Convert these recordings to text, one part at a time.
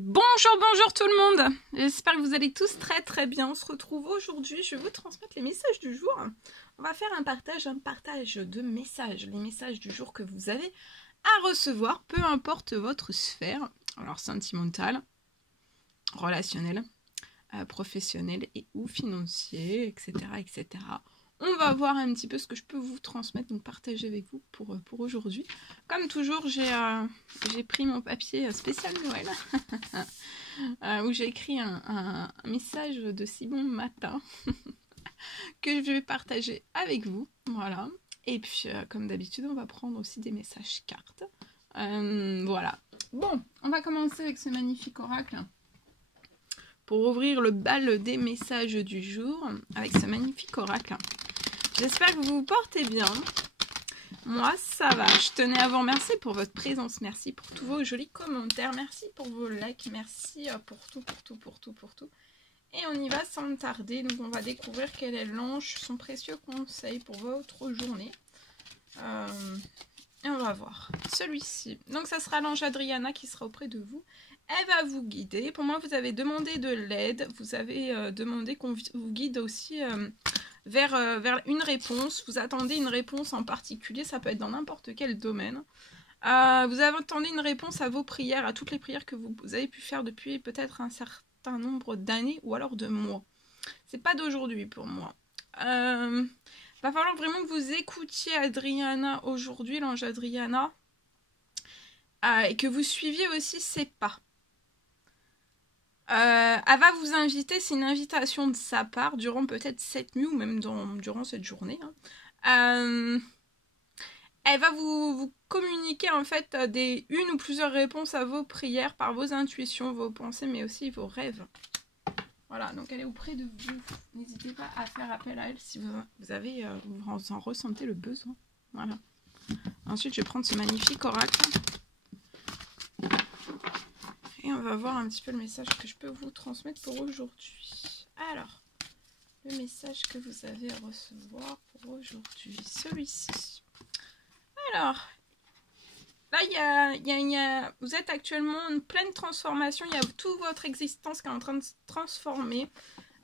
Bonjour tout le monde. J'espère que vous allez tous très bien. On se retrouve aujourd'hui. Je vais vous transmettre les messages du jour. On va faire un partage de messages. Les messages du jour que vous avez à recevoir, peu importe votre sphère. Alors sentimentale, relationnelle, professionnelle et ou financier, etc. etc. On va voir un petit peu ce que je peux vous transmettre, donc partager avec vous pour aujourd'hui. Comme toujours, j'ai pris mon papier spécial Noël, où j'ai écrit un message de si bon matin que je vais partager avec vous. Voilà. Et puis, comme d'habitude, on va prendre aussi des messages cartes. Voilà. Bon, on va commencer avec ce magnifique oracle pour ouvrir le bal des messages du jour avec ce magnifique oracle. J'espère que vous vous portez bien. Moi, ça va. Je tenais à vous remercier pour votre présence. Merci pour tous vos jolis commentaires. Merci pour vos likes. Merci pour tout. Et on y va sans tarder. Donc, on va découvrir quel est l'ange, son précieux conseil pour votre journée. Et on va voir celui-ci. Donc, ça sera l'ange Adriana qui sera auprès de vous. Elle va vous guider. Pour moi, vous avez demandé de l'aide. Vous avez demandé qu'on vous guide aussi vers une réponse. Vous attendez une réponse en particulier. Ça peut être dans n'importe quel domaine. Vous attendez une réponse à vos prières, à toutes les prières que vous avez pu faire depuis peut-être un certain nombre d'années ou alors de mois. C'est pas d'aujourd'hui pour moi. Va falloir vraiment que vous écoutiez Adriana aujourd'hui, l'ange Adriana, et que vous suiviez aussi ses pas. Elle va vous inviter, c'est une invitation de sa part durant peut-être cette nuit ou même durant cette journée. Elle va vous communiquer en fait une ou plusieurs réponses à vos prières par vos intuitions, vos pensées, mais aussi vos rêves. Voilà, donc elle est auprès de vous. N'hésitez pas à faire appel à elle si vous en ressentez le besoin. Voilà. Ensuite, je vais prendre ce magnifique oracle. Et on va voir un petit peu le message que je peux vous transmettre pour aujourd'hui. Alors, le message que vous avez à recevoir pour aujourd'hui, celui-ci. Alors, là, vous êtes actuellement en pleine transformation. Il y a toute votre existence qui est en train de se transformer.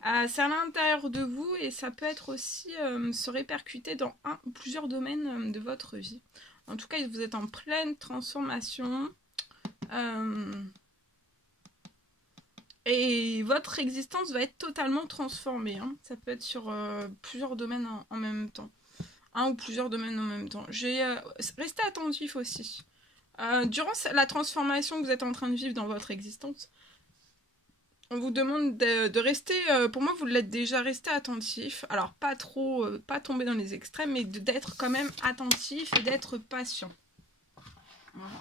C'est à l'intérieur de vous et ça peut être aussi se répercuter dans un ou plusieurs domaines de votre vie. En tout cas, vous êtes en pleine transformation. Et votre existence va être totalement transformée. Hein. Ça peut être sur plusieurs domaines en même temps. Un ou plusieurs domaines en même temps. Restez attentif aussi. Durant la transformation que vous êtes en train de vivre dans votre existence, on vous demande de rester, pour moi vous l'êtes déjà, restez attentif. Alors pas trop, pas tomber dans les extrêmes, mais d'être quand même attentif et d'être patient. Voilà.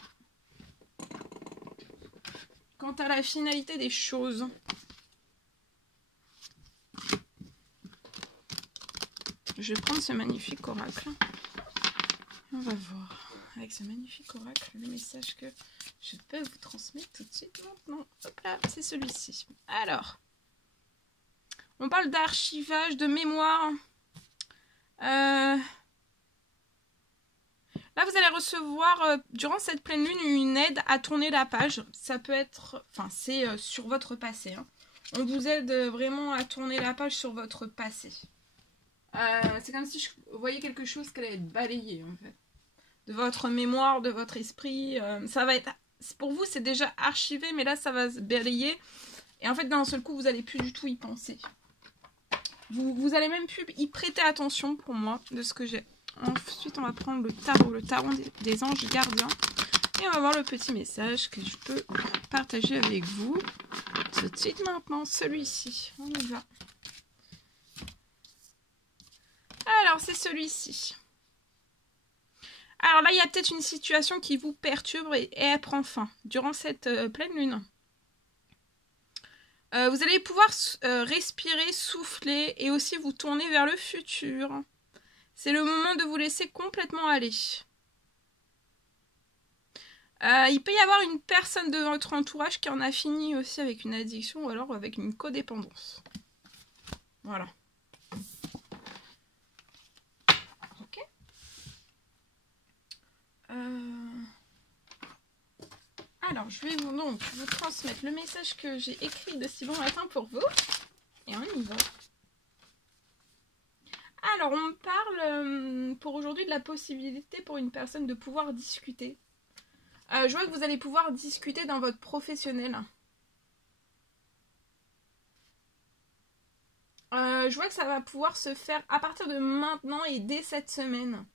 Quant à la finalité des choses, je vais prendre ce magnifique oracle. On va voir avec ce magnifique oracle le message que je peux vous transmettre tout de suite maintenant. Hop là, c'est celui-ci. Alors, on parle d'archivage, de mémoire. Là, vous allez recevoir, durant cette pleine lune, une aide à tourner la page. Ça peut être, enfin, c'est sur votre passé. Hein. On vous aide vraiment à tourner la page sur votre passé. C'est comme si je voyais quelque chose qui allait être balayé, en fait. De votre mémoire, de votre esprit. Ça va être, pour vous, c'est déjà archivé, mais là, ça va se balayer. Et en fait, d'un seul coup, vous n'allez plus du tout y penser. Vous allez même plus y prêter attention, pour moi, de ce que j'ai. Ensuite, on va prendre le tarot des anges gardiens. Et on va voir le petit message que je peux partager avec vous. Tout de suite maintenant, celui-ci. On y va. Alors, c'est celui-ci. Alors là, il y a peut-être une situation qui vous perturbe et elle prend fin durant cette pleine lune. Vous allez pouvoir respirer, souffler et aussi vous tourner vers le futur. C'est le moment de vous laisser complètement aller. Il peut y avoir une personne de votre entourage qui en a fini aussi avec une addiction ou alors avec une codépendance. Voilà. Ok. Alors, je vais donc vous transmettre le message que j'ai écrit de si bon matin pour vous. Et on y va. Alors, on me parle pour aujourd'hui de la possibilité pour une personne de pouvoir discuter. Je vois que vous allez pouvoir discuter dans votre professionnel. Je vois que ça va pouvoir se faire à partir de maintenant et dès cette semaine.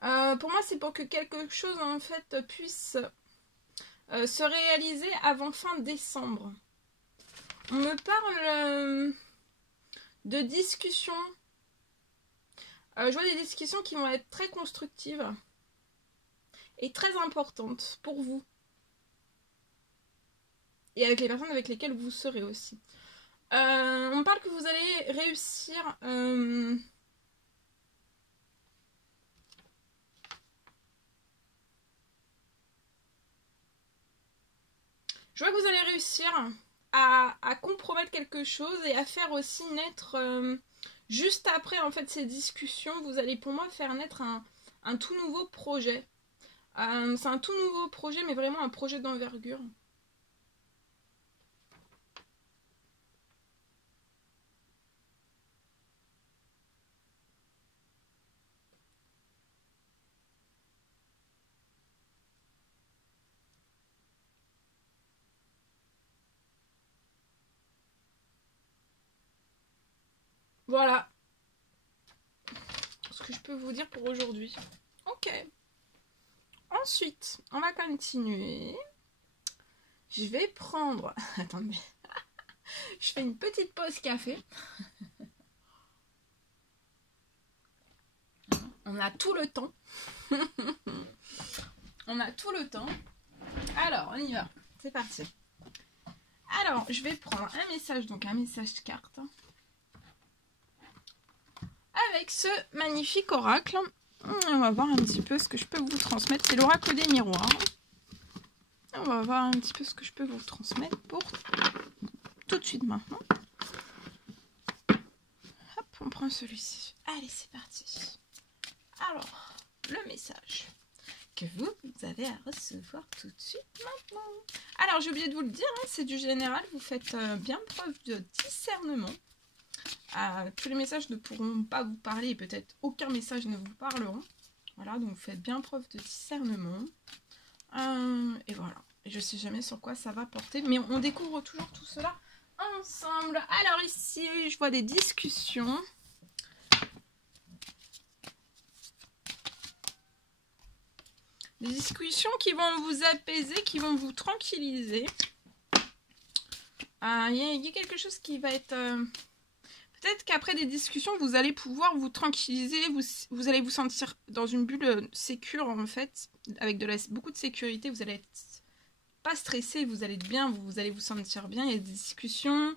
Pour moi, c'est pour que quelque chose en fait puisse se réaliser avant fin décembre. On me parle de discussions. Je vois des discussions qui vont être très constructives et très importantes pour vous. Et avec les personnes avec lesquelles vous serez aussi. On me parle que vous allez réussir... Je vois que vous allez réussir à compromettre quelque chose et à faire aussi naître, juste après en fait ces discussions, vous allez pour moi faire naître un tout nouveau projet. C'est un tout nouveau projet, mais vraiment un projet d'envergure. Voilà ce que je peux vous dire pour aujourd'hui. Ok. Ensuite, on va continuer. Je vais prendre... Attendez. Je fais une petite pause café. On a tout le temps. On a tout le temps. Alors, on y va. C'est parti. Alors, je vais prendre un message, donc un message carte. Avec ce magnifique oracle. On va voir un petit peu ce que je peux vous transmettre. C'est l'oracle des miroirs. On va voir un petit peu ce que je peux vous transmettre pour tout de suite maintenant. Hop, on prend celui-ci. Allez, c'est parti. Alors, le message que vous avez à recevoir tout de suite maintenant. Alors, j'ai oublié de vous le dire, hein, c'est du général. Vous faites bien preuve de discernement. Tous les messages ne pourront pas vous parler et peut-être aucun message ne vous parleront. Voilà, donc vous faites bien preuve de discernement. Et voilà. Et je ne sais jamais sur quoi ça va porter, mais on découvre toujours tout cela ensemble. Alors ici, je vois des discussions. Des discussions qui vont vous apaiser, qui vont vous tranquilliser. Il y a quelque chose qui va être... Peut-être qu'après des discussions, vous allez pouvoir vous tranquilliser, vous allez vous sentir dans une bulle sécure en fait, avec beaucoup de sécurité, vous allez être pas stressé, vous allez être bien, vous allez vous sentir bien, il y a des discussions,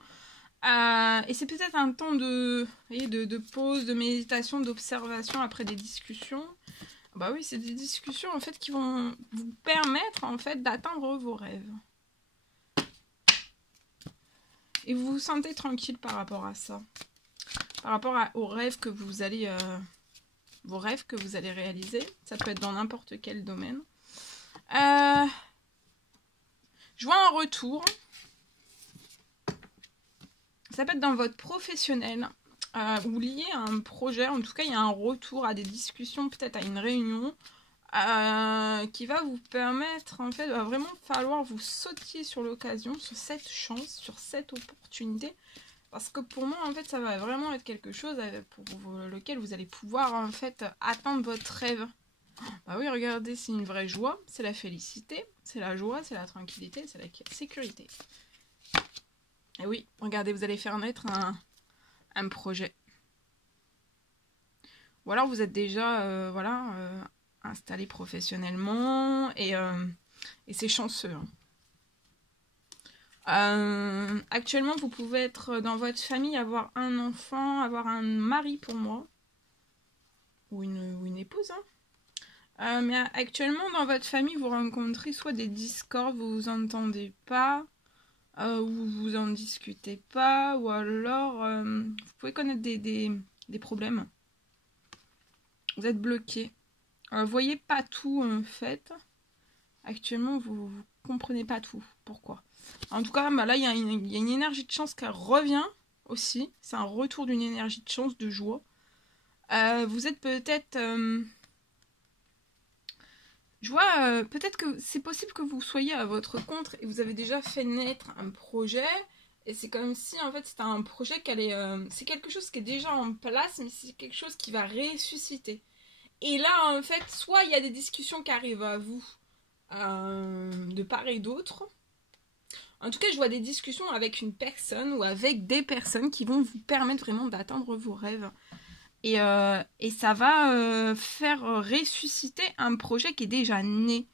et c'est peut-être un temps de pause, de méditation, d'observation après des discussions. Bah oui, c'est des discussions en fait qui vont vous permettre en fait d'atteindre vos rêves. Et vous vous sentez tranquille par rapport à ça. Par rapport aux rêves que vous allez... vos rêves que vous allez réaliser. Ça peut être dans n'importe quel domaine. Je vois un retour. Ça peut être dans votre professionnel. Ou lié à un projet. En tout cas, il y a un retour à des discussions, peut-être à une réunion. Qui va vous permettre, en fait, va vraiment falloir vous sautiez sur l'occasion, sur cette chance, sur cette opportunité. Parce que pour moi, en fait, ça va vraiment être quelque chose pour lequel vous allez pouvoir, en fait, atteindre votre rêve. Bah oui, regardez, c'est une vraie joie, c'est la félicité, c'est la joie, c'est la tranquillité, c'est la sécurité. Et oui, regardez, vous allez faire naître un projet. Ou alors vous êtes déjà, installé professionnellement et c'est chanceux. Actuellement, vous pouvez être dans votre famille, avoir un enfant, avoir un mari pour moi, ou une épouse. Mais actuellement, dans votre famille, vous rencontrez soit des discordes, vous vous entendez pas, ou vous en discutez pas, ou alors vous pouvez connaître des problèmes. Vous êtes bloqué. Voyez pas tout en fait. Actuellement, vous ne comprenez pas tout. Pourquoi? En tout cas, bah là, il y a une énergie de chance qui revient aussi. C'est un retour d'une énergie de chance, de joie. Vous êtes peut-être... je vois, peut-être que c'est possible que vous soyez à votre compte et vous avez déjà fait naître un projet. Et c'est comme si, en fait, c'était un projet qui allait... c'est quelque chose qui est déjà en place, mais c'est quelque chose qui va ressusciter. Et là, en fait, soit il y a des discussions qui arrivent à vous de part et d'autre. En tout cas, je vois des discussions avec une personne ou avec des personnes qui vont vous permettre vraiment d'atteindre vos rêves. Et ça va faire ressusciter un projet qui est déjà né.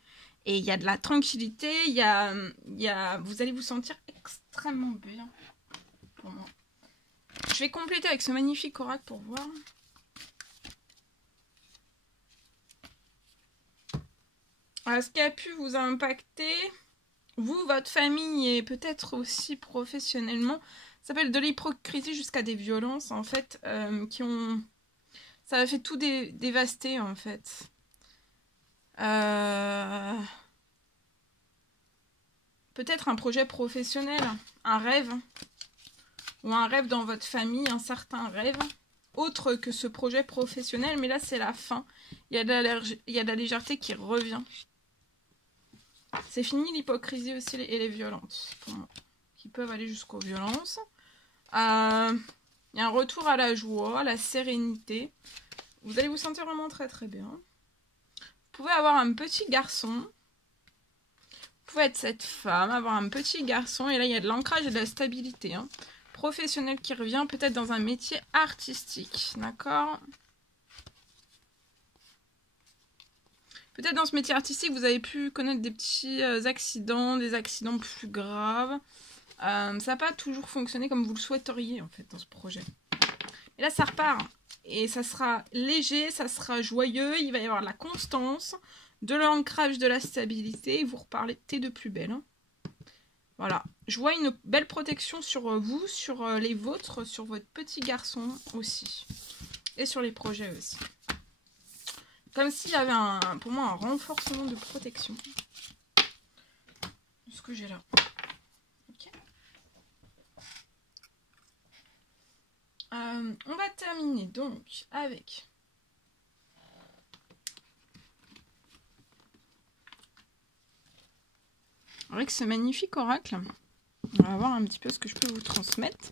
Et il y a de la tranquillité, vous allez vous sentir extrêmement bien pour moi. Je vais compléter avec ce magnifique oracle pour voir. Alors, ce qui a pu vous impacter, vous, votre famille et peut-être aussi professionnellement, ça s'appelle de l'hypocrisie jusqu'à des violences, en fait, qui ont... Ça a fait tout dévaster, en fait. Peut-être un projet professionnel, un rêve, ou un rêve dans votre famille, un certain rêve, autre que ce projet professionnel, mais là c'est la fin. Il y a de la légèreté qui revient. C'est fini l'hypocrisie aussi et les violences, pour moi, qui peuvent aller jusqu'aux violences. Il y a un retour à la joie, à la sérénité. Vous allez vous sentir vraiment très très bien. Vous pouvez avoir un petit garçon. Vous pouvez être cette femme, avoir un petit garçon. Et là, il y a de l'ancrage et de la stabilité. Hein. Professionnel qui revient, peut-être dans un métier artistique. D'accord? Peut-être dans ce métier artistique, vous avez pu connaître des petits accidents, des accidents plus graves. Ça n'a pas toujours fonctionné comme vous le souhaiteriez, en fait, dans ce projet. Et là, ça repart. Et ça sera léger, ça sera joyeux. Il va y avoir de la constance, de l'ancrage, de la stabilité. Et vous repartez de plus belle. Hein. Voilà. Je vois une belle protection sur vous, sur les vôtres, sur votre petit garçon aussi. Et sur les projets aussi. Comme s'il y avait pour moi un renforcement de protection. Ce que j'ai là. Ok. On va terminer donc avec ce magnifique oracle. On va voir un petit peu ce que je peux vous transmettre.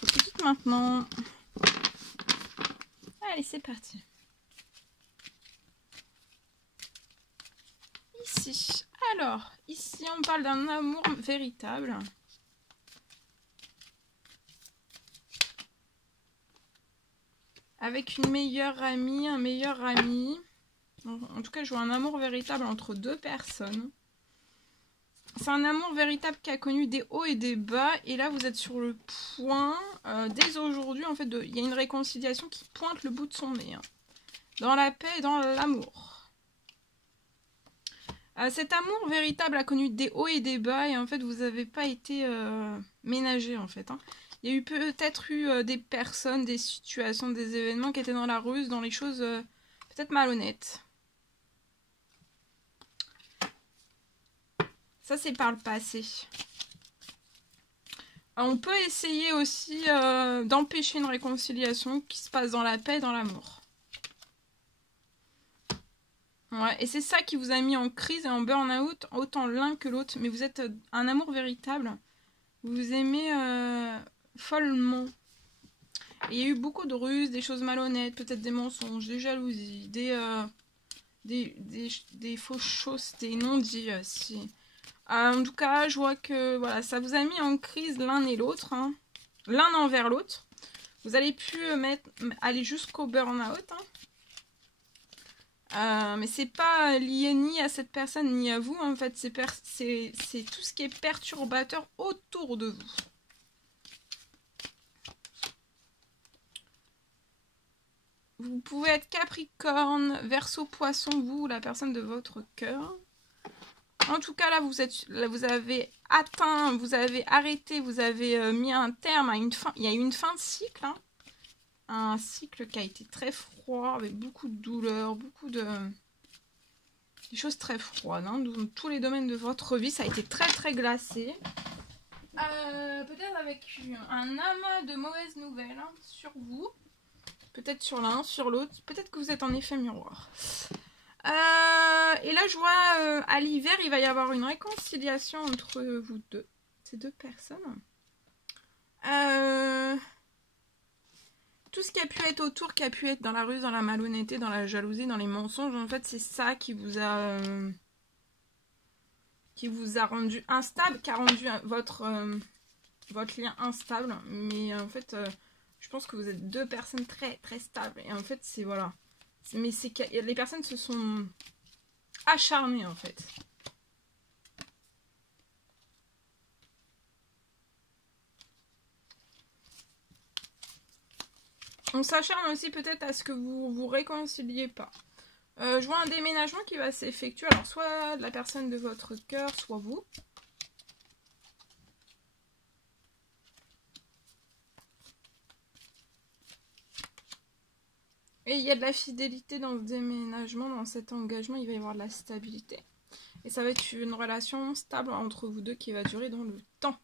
Tout de suite maintenant. Allez, c'est parti. Ici. Alors, ici, on parle d'un amour véritable. Avec une meilleure amie, un meilleur ami. En tout cas, je vois un amour véritable entre deux personnes. C'est un amour véritable qui a connu des hauts et des bas. Et là, vous êtes sur le point, dès aujourd'hui, en fait, il y a une réconciliation qui pointe le bout de son nez. Hein, dans la paix et dans l'amour. Cet amour véritable a connu des hauts et des bas. Et en fait, vous n'avez pas été ménagé, en fait. Hein. Il y a eu peut-être des personnes, des situations, des événements qui étaient dans la ruse, dans les choses peut-être malhonnêtes. Ça, c'est par le passé. On peut essayer aussi d'empêcher une réconciliation qui se passe dans la paix et dans l'amour. Ouais, et c'est ça qui vous a mis en crise et en burn-out, autant l'un que l'autre. Mais vous êtes un amour véritable. Vous vous aimez follement. Et il y a eu beaucoup de ruses, des choses malhonnêtes, peut-être des mensonges, des jalousies, des fausses choses, des non-dits aussi. En tout cas, je vois que voilà, ça vous a mis en crise l'un et l'autre, hein, l'un envers l'autre. Vous allez plus aller jusqu'au burn-out. Hein. Mais c'est pas lié ni à cette personne ni à vous. En fait, c'est tout ce qui est perturbateur autour de vous. Vous pouvez être Capricorne, Verseau, Poisson, vous, la personne de votre cœur. En tout cas, là, vous avez atteint, vous avez arrêté, vous avez mis un terme à une fin. Il y a eu une fin de cycle. Hein. Un cycle qui a été très froid, avec beaucoup de douleur, beaucoup de... des choses très froides. Hein. Dans tous les domaines de votre vie, ça a été très très glacé. Peut-être avec un amas de mauvaises nouvelles hein, sur vous. Peut-être sur l'un, sur l'autre. Peut-être que vous êtes en effet miroir. Et là, je vois à l'hiver, il va y avoir une réconciliation entre vous deux. Ces deux personnes. Tout ce qui a pu être autour, qui a pu être dans la ruse, dans la malhonnêteté, dans la jalousie, dans les mensonges, en fait, c'est ça qui vous a rendu instable, qui a rendu votre lien instable. Mais en fait, je pense que vous êtes deux personnes très très stables. Et en fait, c'est voilà. Mais c'est que les personnes se sont acharnées en fait. On s'acharne aussi peut-être à ce que vous vous réconciliez pas. Je vois un déménagement qui va s'effectuer. Alors soit la personne de votre cœur, soit vous. Et il y a de la fidélité dans ce déménagement, dans cet engagement, il va y avoir de la stabilité. Et ça va être une relation stable entre vous deux qui va durer dans le temps.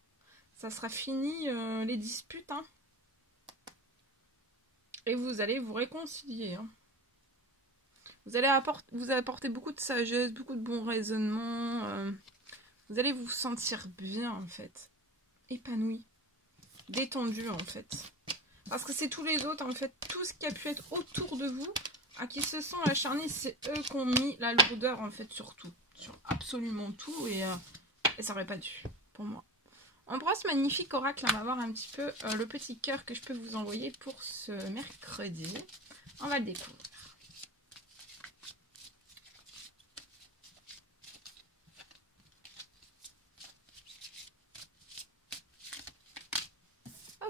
Ça sera fini les disputes. Hein. Et vous allez vous réconcilier. Hein. Vous allez vous apporter beaucoup de sagesse, beaucoup de bons raisonnements. Vous allez vous sentir bien en fait. Épanoui. Détendu en fait. Parce que c'est tous les autres, en fait, tout ce qui a pu être autour de vous, à qui se sont acharnés, c'est eux qui ont mis la lourdeur, en fait, sur tout. Sur absolument tout, et ça aurait pas dû, pour moi. On prend ce magnifique oracle, on va voir un petit peu le petit cœur que je peux vous envoyer pour ce mercredi. On va le découvrir.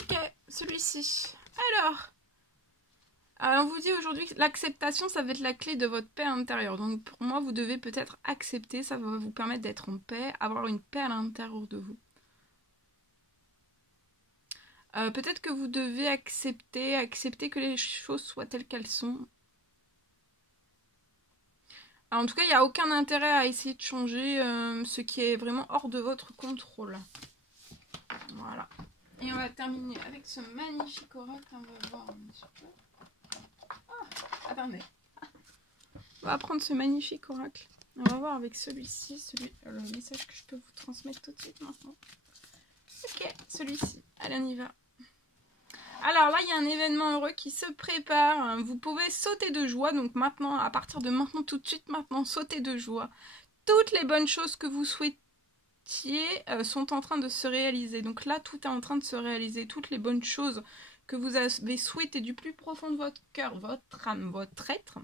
Ok, celui-ci. Alors, on vous dit aujourd'hui que l'acceptation, ça va être la clé de votre paix intérieure. Donc pour moi, vous devez peut-être accepter, ça va vous permettre d'être en paix, avoir une paix à l'intérieur de vous. Peut-être que vous devez accepter que les choses soient telles qu'elles sont. Alors, en tout cas, il n'y a aucun intérêt à essayer de changer ce qui est vraiment hors de votre contrôle. Voilà. Et on va terminer avec ce magnifique oracle. On va voir un petit peu. Attendez. On va prendre ce magnifique oracle. On va voir avec celui-ci, le message que je peux vous transmettre tout de suite maintenant. Ok, celui-ci. Allez, on y va. Alors là, il y a un événement heureux qui se prépare. Vous pouvez sauter de joie. Donc maintenant, à partir de maintenant, tout de suite maintenant, sautez de joie. Toutes les bonnes choses que vous souhaitez sont en train de se réaliser. Donc là, tout est en train de se réaliser. Toutes les bonnes choses que vous avez souhaitées du plus profond de votre cœur, votre âme, votre être,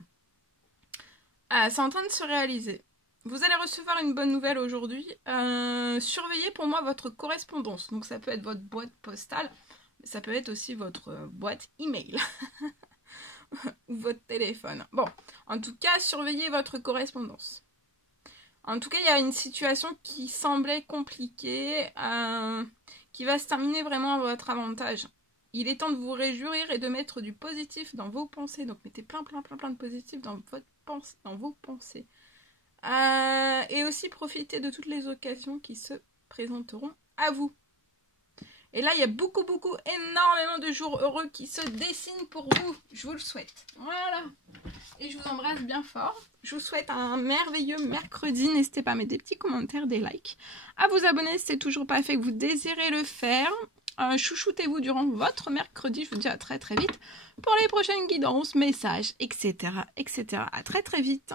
c'est en train de se réaliser. Vous allez recevoir une bonne nouvelle aujourd'hui. Surveillez pour moi votre correspondance. Donc ça peut être votre boîte postale, mais ça peut être aussi votre boîte email ou votre téléphone. Bon, en tout cas, surveillez votre correspondance. En tout cas, il y a une situation qui semblait compliquée, qui va se terminer vraiment à votre avantage. Il est temps de vous réjouir et de mettre du positif dans vos pensées. Donc, mettez plein de positif dans vos pensées. Et aussi, profitez de toutes les occasions qui se présenteront à vous. Et là, il y a énormément de jours heureux qui se dessinent pour vous. Je vous le souhaite. Voilà. Et je vous embrasse bien fort. Je vous souhaite un merveilleux mercredi. N'hésitez pas à mettre des petits commentaires, des likes. À vous abonner si ce n'est toujours pas fait, que vous désirez le faire. Chouchoutez-vous durant votre mercredi. Je vous dis à très vite pour les prochaines guidances, messages, etc. À très vite.